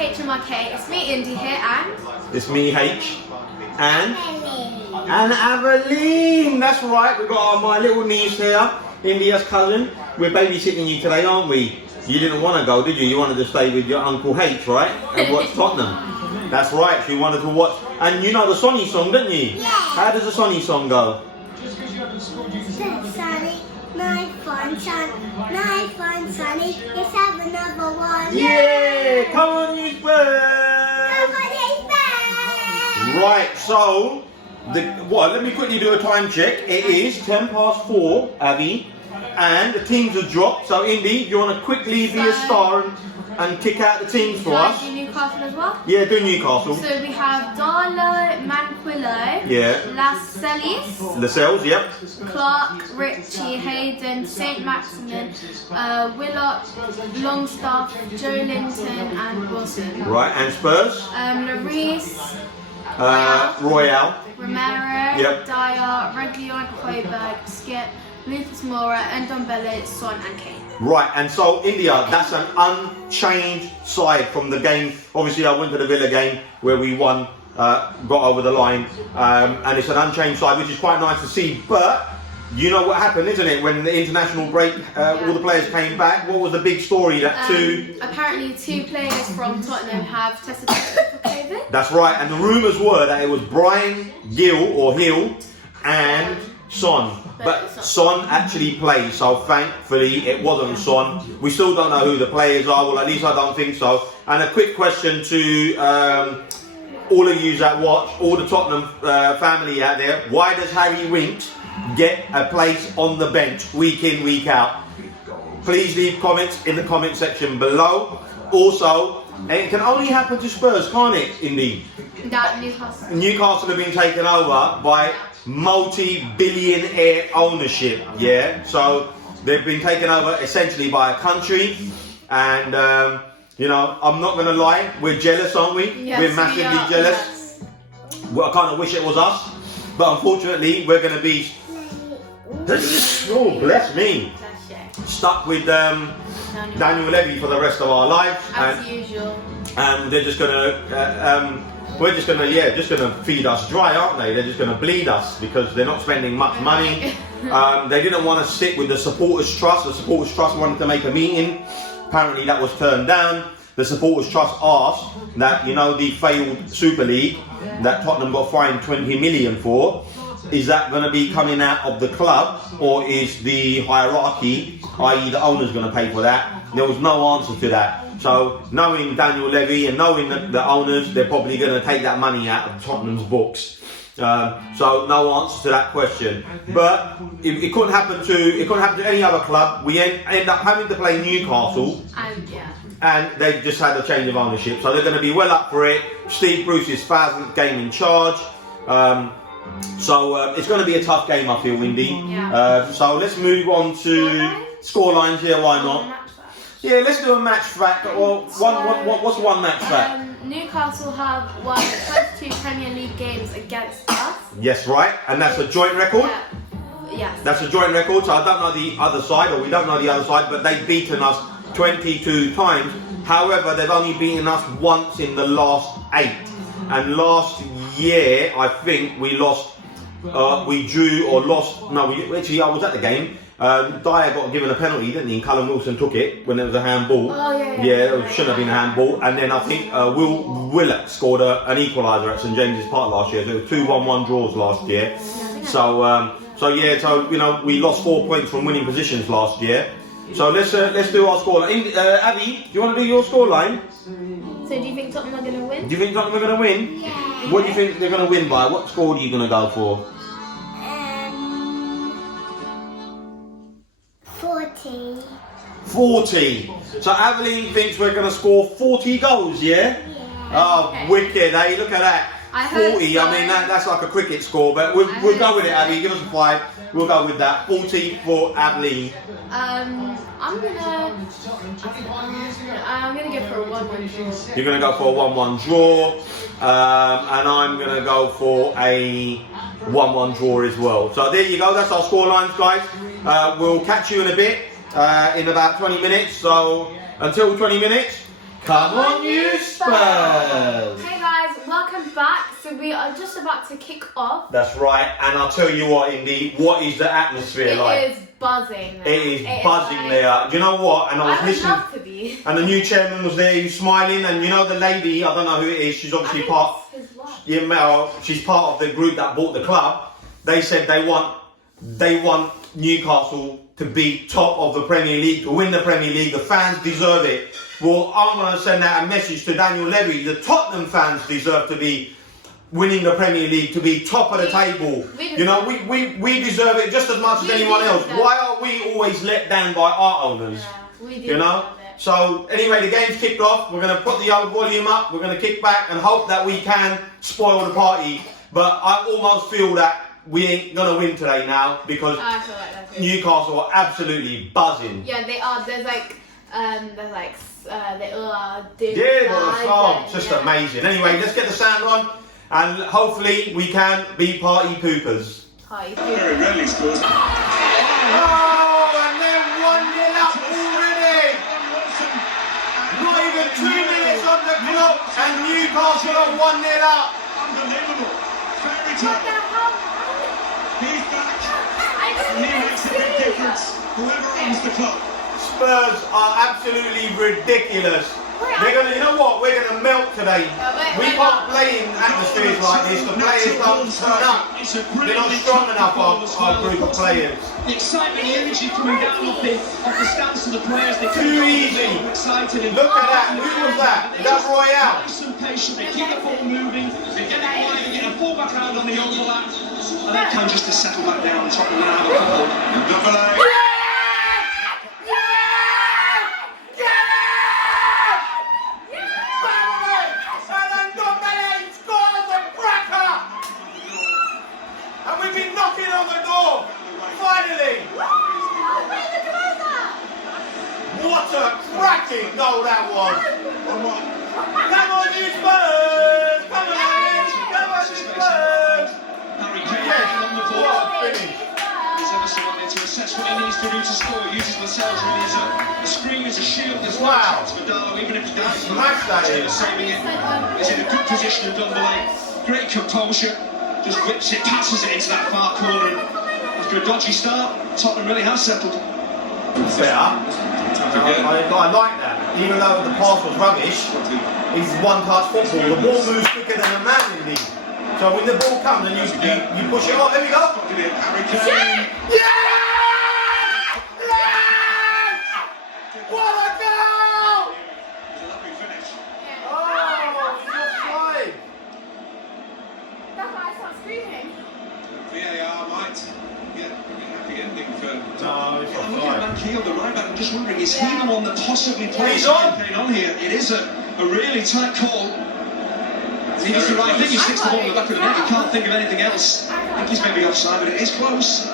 HMRK. It's me, Indy here, and it's me, H, and Aveline. That's right. We've got my little niece here, India's cousin. We're babysitting you today, aren't we? You didn't want to go, did you? You wanted to stay with your Uncle H, right? And watch Tottenham. That's right. She wanted to watch. And you know the Sonny song, don't you? Yeah. How does the Sonny song go? Sonny, my fun Sonny, let's have another one. Yeah! Come on, you Spurs! Come on, you Spurs! Right, so, let me quickly do a time check. It is 4:10, Abby, and the teams have dropped. So, Indy, do you want to quickly be a star and kick out the teams for us? do Newcastle as well. Yeah, do Newcastle. So we have Darlow, Manquillo, Yeah. Lascelles, yep. Clark, Ritchie, Hayden, St. Maximin, Willock, Longstaff, Joe Linton, and Wilson. Right, and Spurs? Larice, Royale. Romero, Yep. Dyer, Reguilon, Hoiberg, Skip, Lucas Moura, ndombele, Son, and Kane. Right, and so India, that's an unchanged side from the game. Obviously, I went to the Villa game where we won, got over the line, and it's an unchanged side, which is quite nice to see. But you know what happened, isn't it? When the international break, all the players came back. What was the big story? Apparently, 2 players from Tottenham have tested positive for COVID. That's right, and the rumours were that it was Brian Hill and Son. But Son actually played, so thankfully it wasn't Son. We still don't know who the players are, well at least I don't think so. And a quick question to all of you that watch, all the Tottenham family out there, why does Harry Winks get a place on the bench week in, week out? Please leave comments in the comment section below. Also, it can only happen to Spurs, can't it, Indy? That Newcastle. Newcastle have been taken over by multi-billionaire ownership, yeah? So they've been taken over essentially by a country, and you know, I'm not gonna lie, we're jealous, aren't we? Yes, we're massively jealous. Yes. Well, I kind of wish it was us, but unfortunately we're gonna be oh bless me, stuck with Daniel Levy for the rest of our lives, as usual. And they're just gonna we're just gonna feed us dry, aren't they? They're just gonna bleed us because they're not spending much money. They didn't want to sit with the Supporters Trust. The Supporters Trust wanted to make a meeting. Apparently that was turned down. The Supporters Trust asked that, you know, the failed Super League that Tottenham got fined 20 million for, is that going to be coming out of the club, or is the hierarchy, i.e. the owner's going to pay for that? There was no answer to that. So, knowing Daniel Levy and knowing the owners, they're probably going to take that money out of Tottenham's books. So, no answer to that question. But it couldn't happen to any other club. We end up having to play Newcastle, and they've just had a change of ownership. So they're going to be well up for it. Steve Bruce's 1000th game in charge. So it's going to be a tough game, I feel, Indy. Yeah. So let's move on to scorelines here. Why not? Yeah, let's do a match fact. Well, what's one match fact? Newcastle have won 22 Premier League games against us. Yes, right, and that's a joint record. Yeah. Yes. That's a joint record. So I don't know the other side, or we don't know the other side, but they've beaten us 22 times. However, they've only beaten us once in the last 8. And last year, I think we lost. We drew or lost. No, actually, I was at the game. Dyer got given a penalty, didn't he? And Callum Wilson took it when it was a handball. Oh, yeah. Yeah, it shouldn't have been a handball. And then I think Willock scored an equaliser at St James's Park last year. So it was 2 1-1 draws last year. So you know, we lost 4 points from winning positions last year. So let's do our scoreline. Abby, do you want to do your scoreline? So do you think Tottenham are going to win? Do you think Tottenham are going to win? Yeah. What do you think they're going to win by? What score are you going to go for? 40. 40. So Aveline thinks we're going to score 40 goals, yeah? Yeah. Oh, Okay. wicked, eh? Look at that. I hope 40, so. I mean, that's like a cricket score, but we'll go with it, Abby. Give us a 5. We'll go with that. 40 for Aveline. I'm gonna go for a 1-1 draw. You're going to go for a 1-1 draw. And I'm going to go for a 1-1 draw as well. So there you go. That's our score lines, guys. We'll catch you in a bit, in about 20 minutes. So until 20 minutes, Come on, you Spurs! Hey guys, welcome back. So we are just about to kick off. That's right, and I'll tell you what, Indy, what is the atmosphere like? It is buzzing. Now. It is buzzing like, there. Do you know what? And I was would listening. love to be. And the new chairman was there, he was smiling, and you know the lady, I don't know who it is, she's obviously part. His wife. Yeah, Mel, she's part of the group that bought the club. They said they want Newcastle to be top of the Premier League, to win the Premier League. The fans deserve it. Well, I'm going to send out a message to Daniel Levy. The Tottenham fans deserve to be winning the Premier League, to be top of the table. You know, we deserve it just as much as anyone else. Why are we always let down by our owners? Yeah, we do. You know? So anyway, the game's kicked off. We're going to put the old volume up. We're going to kick back and hope that we can spoil the party. But I almost feel that we ain't going to win today now because I feel like that's it. Newcastle are absolutely buzzing. Yeah, they are. There's like, they are doing. Yeah, well, it's just amazing. Anyway, let's get the sound on and hopefully we can be party poopers. Party Very poopers. rarely scores. Oh, and they're 1-0 up already. Not even 2 minutes on the clock and Newcastle are 1-0 up. Unbelievable. Fairy What the tale. hell? He's back. I And he makes a big difference. Whoever owns the club. Spurs are absolutely ridiculous. They're gonna, you know what? We're gonna melt today. We can't play in atmospheres like this. The players don't turn up. They're not strong enough. Our group of players. The excitement, the energy coming down off the stance of the players. They Too easy. Excited and Look at that. Who was that? Is that Royale? nice and patient. They keep the ball moving. They get it wide. They get a full back round on the overlap. And then come just to settle back down and Tottenham and have a couple. Ndombele. And we've been knocking on the door. Finally. What a cracking goal that was. Come on, you Spurs. Come on, you Spurs. Harrykane Yes, on the what ball. a finish. He's ever so wanted to assess what he needs to do to score. He uses Lascelles really as a screen, as a shield. There's no Wow. chance for Darlow, even if he does. Smash that in. Saving it. He's in a good position, Ndombele. Great composure. Just whips it, passes it into that far corner. After a dodgy start, Tottenham really has settled. Better. I like that. Even though the pass was rubbish, it's one-touch football. The ball moves quicker than a man indeed. So when the ball comes and you push it on, there we go. Harrykane. Yes! Yes! What a goal! Lovely finish. Oh, it's offside. That's why I start screaming. VAR might get a happy ending for No, it's I'm looking at offside. Mankey, the right back. I'm just wondering, is he the one that possibly plays He's on. campaign on here? It is a really tight call. He does the right thing. He sticks the ball in the back of the net. He can't think of anything else. I think he's maybe offside, but it is close.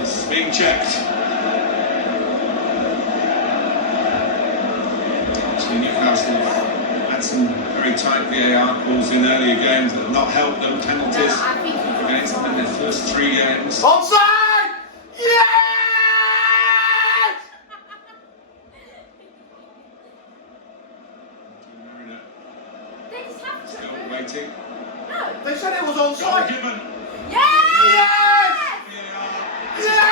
It's being checked. Actually, Newcastle had some very tight VAR calls in earlier games that have not helped them. Penalties I think he's against them in their first 3 games. Onside! Yes! Mariner They just have to. still waiting. No. They said it was Goal onside. given. Yes! Yes! VAR. Yes!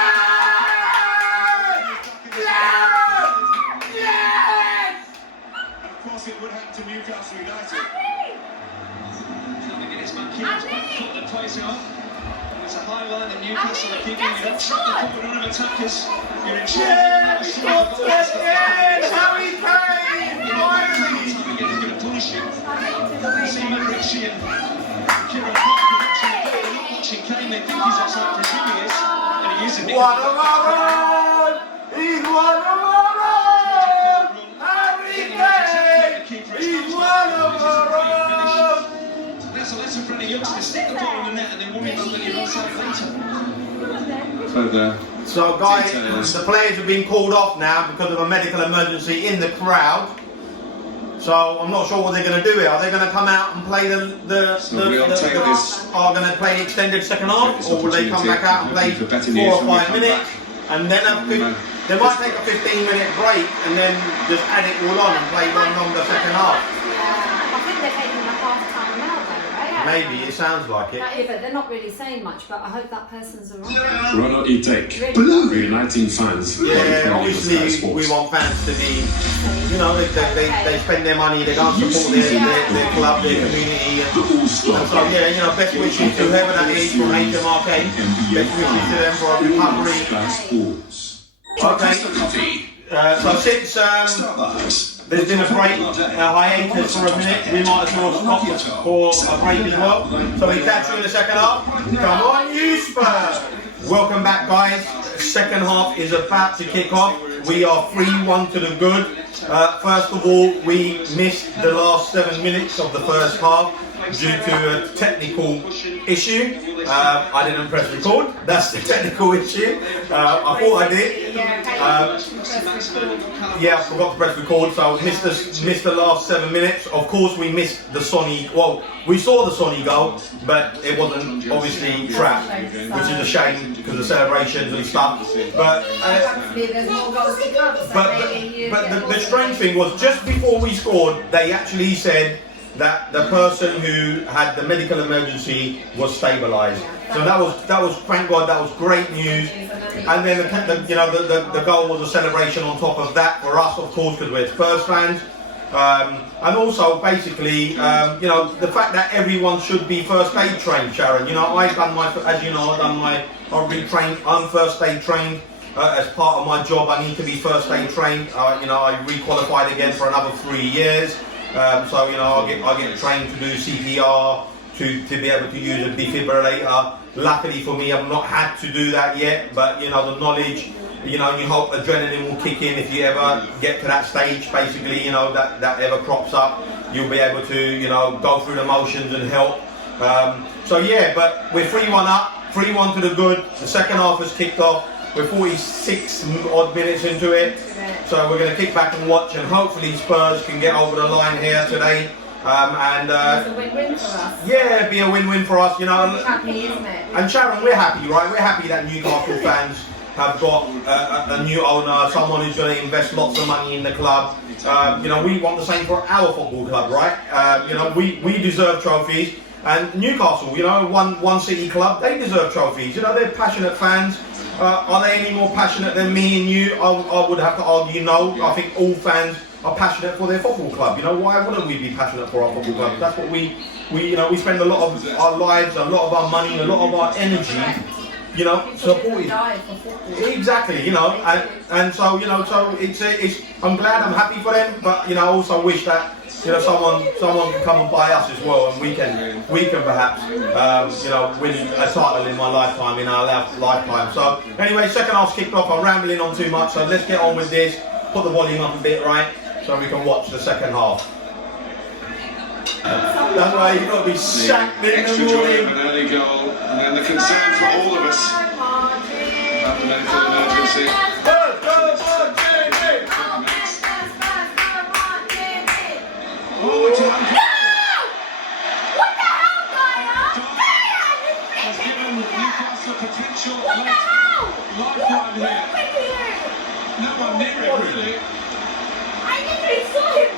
Yes! Yes! And of course it would happen to Newcastle United. Coming in, it's Mankey. I It's back think- foot that plays it off. It's a high line that Newcastle are keeping. yes, You don't it's track the good. forward run of attackers. You're in trouble. Yes! Yes! Yes! Harry Kane! Finally! He's going to punish him. See Mankey and Kieran Clark watching Kane. They think he's outside, presume he is. And he uses it. One of our own! He's one of our own! Harry Kane! He's one of our own! That's a lesson for any youngsters. Stick the ball in the net and then worry about when you're outside later. So guys, the players have been called off now because of a medical emergency in the crowd. So I'm not sure what they're going to do here. Are they going to come out and play So we'll take this are going to play the extended second half, this or will they come back out and play opportunity for better 4 news or when we 5 come minutes back. and then have they might take a 15-minute break and then just add it all on and play one longer second half. I think they're taking a half-time now, though, right? Maybe, it sounds like it. Yeah, but they're not really saying much, but I hope that person's alright. Ronald Itek, reuniting fans. Yeah, obviously we want fans to be, you know, they spend their money, they go and support their club, their community, and so yeah, you know, best wishes to whoever that is from HMRK, best wishes to them for a recovery. Okay, so since there's been a break, hiatus for a minute, we might as well stop for a break as well. So we catch you in the second half. Come on, you Spurs! Welcome back, guys. Second half is about to kick off. We are 3-1 to the good. First of all, we missed the last 7 minutes of the first half due to a technical issue. I didn't press record. That's the technical issue. I thought I did. Yeah, I forgot to press record, so I missed the last 7 minutes. Of course, we missed the Sonny. Well, we saw the Sonny goal, but it wasn't obviously trapped, which is a shame because of celebrations and stuff. But the strange thing was, just before we scored, they actually said that the person who had the medical emergency was stabilised. So that was thank God, that was great news. And then the goal was a celebration on top of that for us, of course, because we're Spurs fans. And also basically, you know, the fact that everyone should be first aid trained, Sharon. You know, I've done my, as you know, I've been trained. I'm first aid trained. As part of my job, I need to be first aid trained. You know, I re-qualified again for another 3 years. So you know, I get trained to do CPR, to be able to use a defibrillator. Luckily for me, I've not had to do that yet. But you know, the knowledge, you know, you hope adrenaline will kick in if you ever get to that stage. Basically, you know, that ever crops up, you'll be able to, you know, go through the motions and help. So yeah, but we're 3-1 up, 3-1 to the good. The second half has kicked off. We're 46 odd minutes into it, so we're going to kick back and watch, and hopefully Spurs can get over the line here today. It's a win-win for us. Yeah, be a win-win for us, you know. Happy, isn't it? And Sharon, we're happy, right? We're happy that Newcastle fans have got a new owner, someone who's going to invest lots of money in the club. You know, we want the same for our football club, right? You know, we deserve trophies. And Newcastle, you know, one city club, they deserve trophies. You know, they're passionate fans. Are they any more passionate than me and you? I would have to argue no. I think all fans are passionate for their football club. You know, why wouldn't we be passionate for our football club? That's what we you know, we spend a lot of our lives, a lot of our money, a lot of our energy, you know, supporting. Exactly, you know, and so, you know, so it's I'm glad, I'm happy for them, but you know, I also wish that, you know, someone can come and buy us as well, and we can perhaps you know, win a title in my lifetime, in our lifetime. So anyway, second half's kicked off. I'm rambling on too much, so let's get on with this. Put the volume up a bit, right, so we can watch the second half. That's why you've got to be sacked in the morning. An early goal, and then the concern for all of us about the medical emergency. Oh, it's has given Newcastle potential lifeline here. No one near it, really. I literally saw him.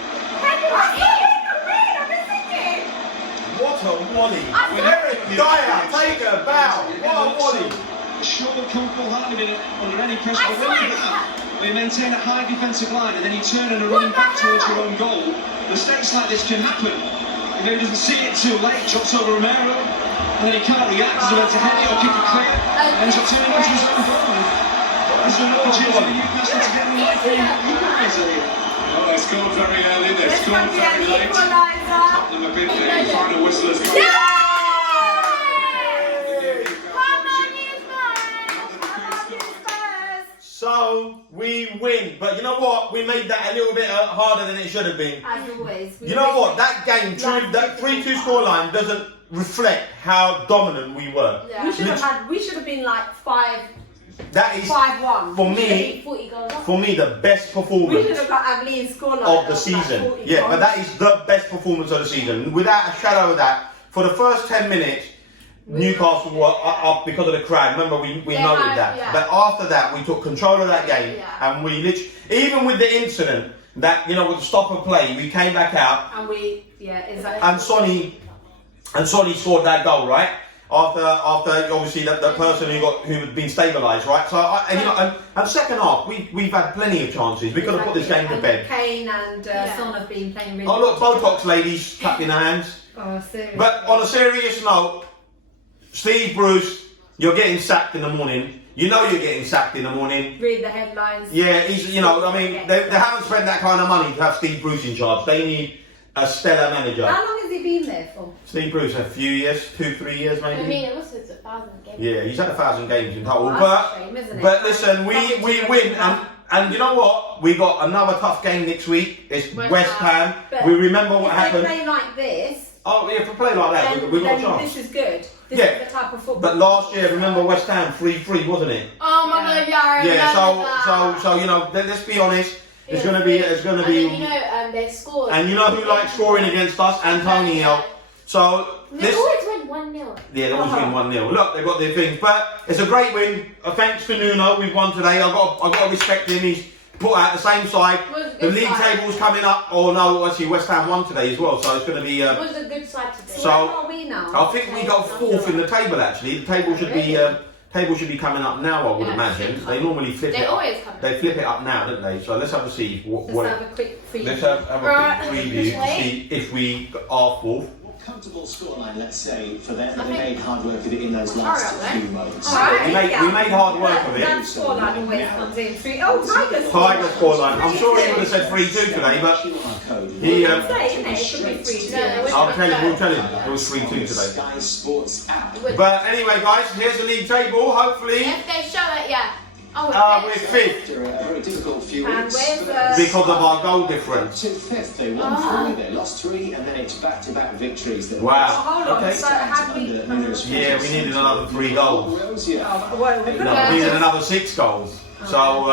What a volley! Eric Dyer, take a bow. What a volley! Sure, comfortable hardly been under any pressure. But when you have, they maintain a high defensive line, and then you turn and run back towards your own goal. Mistakes like this can happen. You know, he doesn't see it too late, drops over Romero, and then he can't react, doesn't know to head it or kick it clear, and ends up turning into his own goal. There's an opportunity for Newcastle to get the life for equaliser here. Oh, they scored very early, they scored very late. Tottenham have been the final whistle has gone. So we win, but you know what? We made that a little bit harder than it should have been. As always. You know what? That game, that 3-2 scoreline doesn't reflect how dominant we were. Yeah. We should have been like 5. That is 5-1. for me the best performance. We should have got Adelaine's scoreline of the season. Yeah, but that is the best performance of the season, without a shadow of that. For the first 10 minutes, Newcastle were up because of the crowd. Remember, we noted that. Yeah. But after that, we took control of that game, and we literally, even with the incident that with the stop and play, we came back out, And exactly. and Sonny scored that goal, right? After obviously that person who had been stabilised, right? So and second half, we've had plenty of chances. We could have put this game to bed. Kane and Son have been playing really Oh look, well. Botox ladies clapping their hands. Oh, seriously. But on a serious note, Steve Bruce, you're getting sacked in the morning. You know you're getting sacked in the morning. Read the headlines. Yeah, he's, they haven't spent that kind of money to have Steve Bruce in charge. They need a stellar manager. How long has he been there for? Steve Bruce, a few years, 2-3 years maybe. I mean, it was 1,000 games. Yeah, he's had 1,000 games in total. Oh, that's a shame, isn't it? But listen, we win, and you know what? We got another tough game next week. It's West Ham. But We remember what if happened. they play like this, Oh yeah, if we play like that, then, we got a then chance. this is good. This Yeah. is the type of football. But last year, remember West Ham 3-3, wasn't it? Oh my god, yeah, I Yeah, remember that. so let's be honest. It's gonna be. And then, they scored. And you know who likes scoring against us? Antonio. So They always win 1-0. Yeah, they always win 1-0. Look, they've got their things, but it's a great win. Thanks to Nuno, we've won today. I've got to respect him. He's put out the same side. The league table's coming up. Oh no, actually West Ham won today as well, so it's going to be. It was a good side today. So where are we now? I think we got fourth in the table. Actually, the table should be. Table should be coming up now, I would imagine. They normally flip it. They up. always come. They flip it up now, don't they? So let's have a see. Let's have a quick preview. Let's have a quick preview to see if we are fourth. Comfortable scoreline, let's say, for them. They made hard work of it in those last few moments. Alright, We made hard work of it. That scoreline always comes in. Tigers. Tiger scoreline. I'm sure he would have said 3-2 today, but he. Say, isn't it? It should be 3-2. We'll tell him it was 3-2 today. Sky Sports app. But anyway, guys, here's the league table. Hopefully, If they show it, yeah. Oh, we're fifth After a very difficult few And weeks. where's because of our goal difference. To fifth, they won 3, they lost 3, and then it's back-to-back victories. That Wow. Hold on, Okay. so had we... Yeah, we needed another 3 goals. Well, we could No, we needed another 6 goals. So,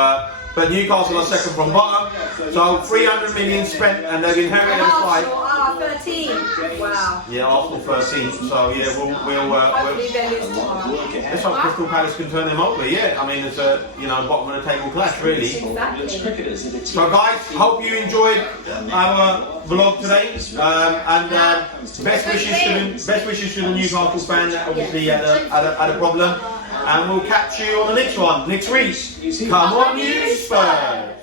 but Newcastle are second from bottom. So 300 million spent, and they've inherited a side. Arsenal are 13. Wow. Yeah, Arsenal 13. So yeah, we'll Hopefully they lose tomorrow. let's hope Crystal Palace can turn them over. Yeah, I mean it's a bottom of the table clash really. Exactly. So guys, hope you enjoyed our vlog today, and best wishes to the Newcastle fan that obviously had a problem, and we'll catch you on the next one next week. Come on, you Spurs!